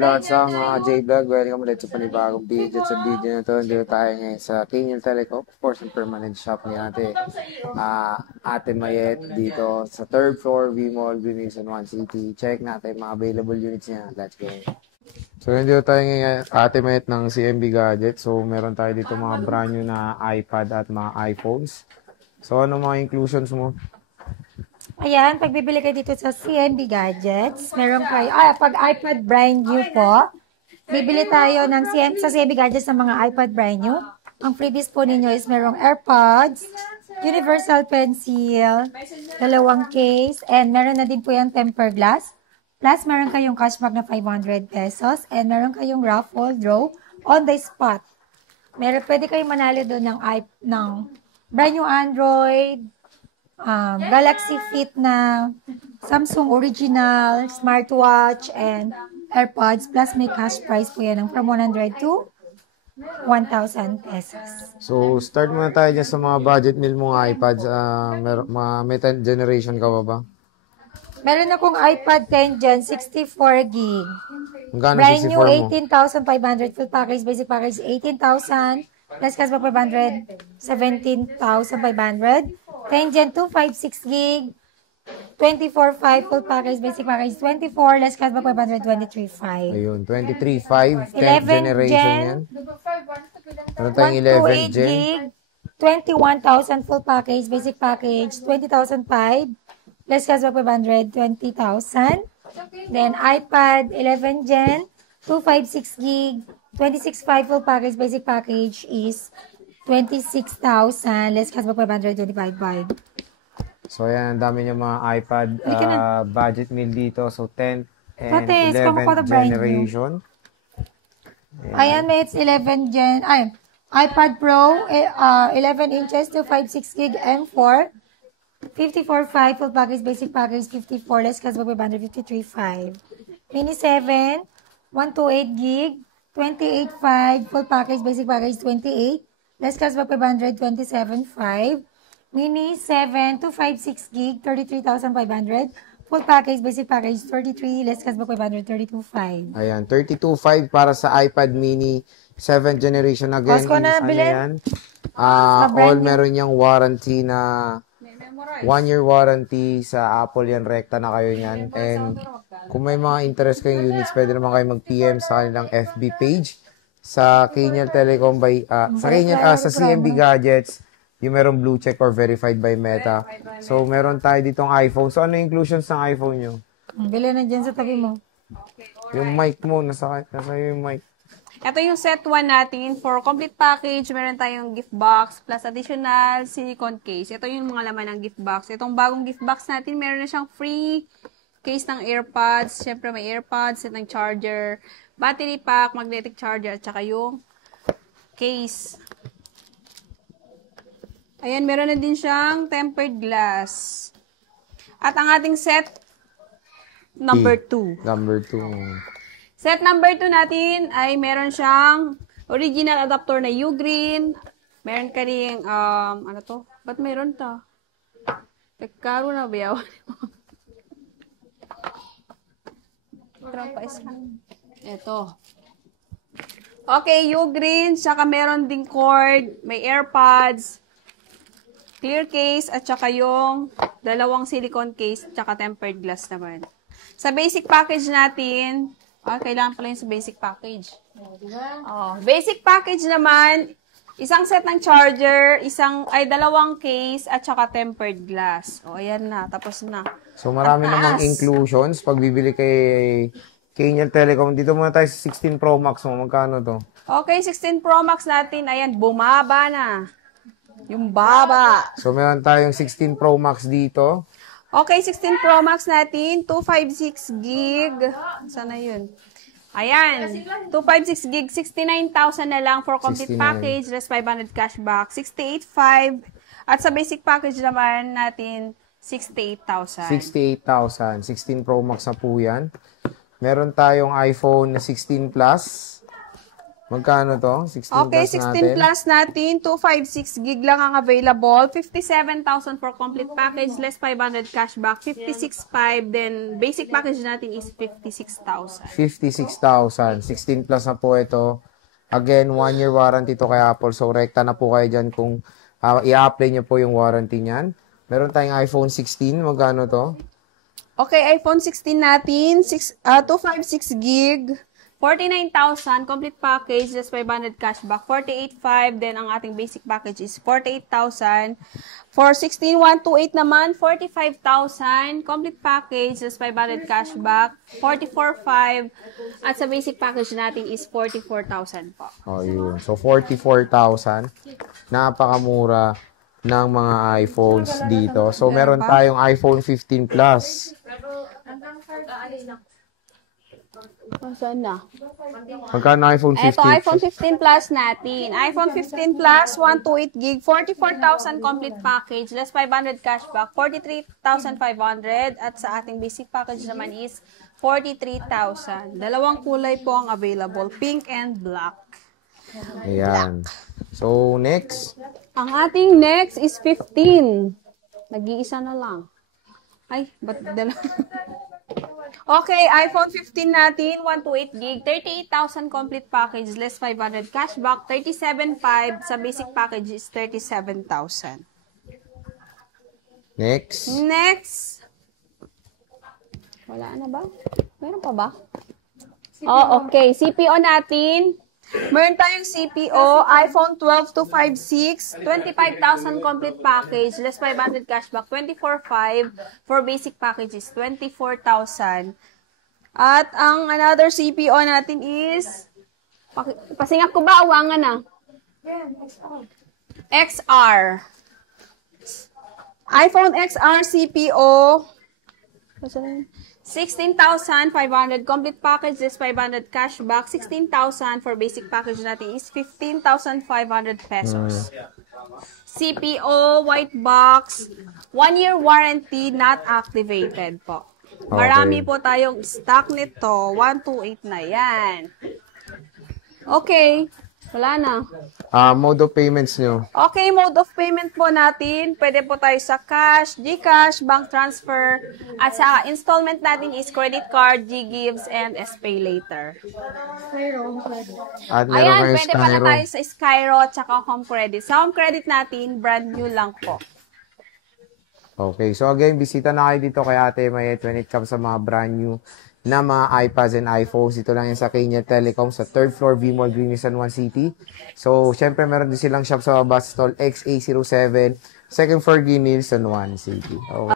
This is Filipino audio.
hello sa mga J-Vlog. Welcome ulit sa panibagong video. Sa video na to, dito tayo ngayon sa Kenya Telecom, of course, ang permanent shop ni Ate Mayet dito sa 3rd floor, V-Mall, Binisan 1 City. Check natin mga available units niya. Let's go. So, dito tayo ngayon, Ate Mayet ng CMB Gadget. So, meron tayo dito mga brand new na iPad at mga iPhones. So, ano mga inclusions mo? Ayan, pag bibili kayo dito sa CMB Gadgets, meron kayo, pag iPad brand new po, bibili tayo ng sa CMB Gadgets ng mga iPad brand new. Ang freebies po ninyo is merong AirPods, Universal Pencil, 2 case, and meron na din po yung tempered glass. Plus, meron kayong cashback na 500 pesos, and meron kayong raffle draw on the spot. Pwede kayong manalo doon ng brand new Android, Galaxy Fit na Samsung original, smartwatch, and AirPods. Plus, may cash prize po yan from 100 to 1,000 pesos. So, start muna tayo dyan sa mga budget meal mong iPads. May 10th generation ka ba? Meron akong iPad 10 Gen, 64 gig. Brand new, 18,500. Full package, basic package, 18,000. Plus cash back 500, 17,500. 10 Gen 256 gig, 24.5 full package, basic package 24, less cash back 500, 23.5. Ayun, 23.5, 10th generation yan. Meron tayong 11 Gen. Gig, 21,000 full package, basic package 20,005, less cash back 500, 20,000. Then iPad 11 Gen, 256 gig, 26.5 full package, basic package is 26,000, less cash back 525. So, ayan, ang dami niya mga iPad budget meal dito. So, 10th and 11th generation. Ayan, mates, 11 Gen. iPad Pro, 11 inches to 56 gig M4, 54.5 full package, basic package 54, less cash back 553.5. Mini 7, 128 gig, 28.5 full package, basic package 28. Less cash back 527.5. Mini 7 to 56 gig, 33,500. Full package, basic package 33. Less cash back 532.5. Ayan, 32.5 para sa iPad mini 7th generation. Again, all meron niyang warranty na 1-year warranty sa Apple yan. Rekta na kayo niyan. And kung may mga interest kayong units, pwede naman kayo mag-PM sa kanilang FB page sa Kenya Telecom sa CMB Gadgets, yung merong blue check or verified by Meta. So, meron tayo ditong iPhone. So, ano inclusions ng iPhone nyo? Bili na dyan sa tabi mo. Yung mic mo, nasa yung mic. Ito yung set 1 natin. For complete package, meron tayong gift box plus additional silicone case. Ito yung mga laman ng gift box. Itong bagong gift box natin, meron na siyang free case ng AirPods. Siyempre, may AirPods, set ng charger, battery pack, magnetic charger, at saka yung case. Ayan, meron na din siyang tempered glass. At ang ating set number 2. Number 2. Set number 2 natin ay meron siyang original adapter na U-Green. Meron ka rin, ano to? Ba't meron to? Nagkaro na ba yaw? Ito. Okay, U-Green, saka meron ding cord, may AirPods, clear case, at saka yung 2 silicone case, saka tempered glass naman. Sa basic package natin, kailangan pala yung sa basic package. Basic package naman, isang set ng charger, 2 case, at saka tempered glass. Ayan na, tapos na. So, marami namang inclusions. Pag bibili kay Kenya Telecom, dito muna tayo sa 16 Pro Max mo. Magkano to? Okay, 16 Pro Max natin. Ayan, bumaba na. Yung baba. So, meron tayong 16 Pro Max dito. Okay, 16 Pro Max natin. 256 gig. Sana yun? Ayan. 256 gig. 69,000 na lang for complete 69. package. Less 500 cashback. 68,500. At sa basic package naman natin, 68,000. 68,000. 16 Pro Max na po yan. Meron tayong iPhone na 16 Plus. Magkano to? 16 Okay, plus 16 natin. plus natin, 256 gig lang ang available. 57,000 for complete package, less 500 cashback. 56,500, then basic package natin is 56,000. 56,000. 16 plus na po ito. Again, 1-year warranty to kay Apple. So, rekta na po kayo dyan kung i-apply nyo po yung warranty niyan. Meron tayong iPhone 16. Magkano to? Okay, iPhone 16 natin, 256 gig, 49,000, complete package, just 500 cashback, 48,500, then ang ating basic package is 48,000. For 16,128 naman, 45,000, complete package, just 500 cashback, 44,500, at sa basic package natin is 44,000 po. Oh, yun. So, 44,000. Napakamura ng mga iPhones dito. So, meron tayong iPhone 15 Plus. Saan na? Magkano iPhone 15? Ito, iPhone 15 Plus natin. iPhone 15 Plus, 128 gig, 44,000 complete package, less 500 cashback, 43,500, at sa ating basic package naman is 43,000. Dalawang kulay po ang available, pink and black. Ayan. So, next. Ang ating next is 15. Nag-iisa na lang. Ay, ba't dalawa? Okay, iPhone 15 natin, 128 gig, 38,000 complete package, less 500 cashback, 37,500, sa basic package is 37,000. Next. Next. Wala na ba? Meron pa ba? Oh, okay. CPO natin. Meron tayong CPO, iPhone 12 to 56, 25,000 complete package, less 500 cashback, 24,500, for basic package is 24,000. At ang another CPO natin is, pasingak ko ba? Awangan na. XR. iPhone XR CPO. 16,500 complete package is 500 cashback. 16,000 for basic package natin is 15,500 pesos. CPO, white box, 1-year warranty, not activated po. Marami po tayong stock nito. 128 na yan. Okay. Wala na. Mode of payments nyo. Okay, mode of payment po natin. Pwede po tayo sa cash, GCash, bank transfer, at sa installment natin is credit card, GGives, and SPay later. At meron Ayan, kayong pwede pala Skyro. tayo sa Skyro at saka home credit. Sa home credit natin, brand new lang po. Okay, so again, bisita na kayo dito kay Ate Mayet when it comes sa mga brand new na mga iPads and iPhones. Ito lang yan sa Kenya Telecom sa 3rd floor, V-Mall, Green San Juan City. So, syempre, meron din silang shop sa bus stall XA07, 2nd floor, Green Hills, San Juan City. Okay.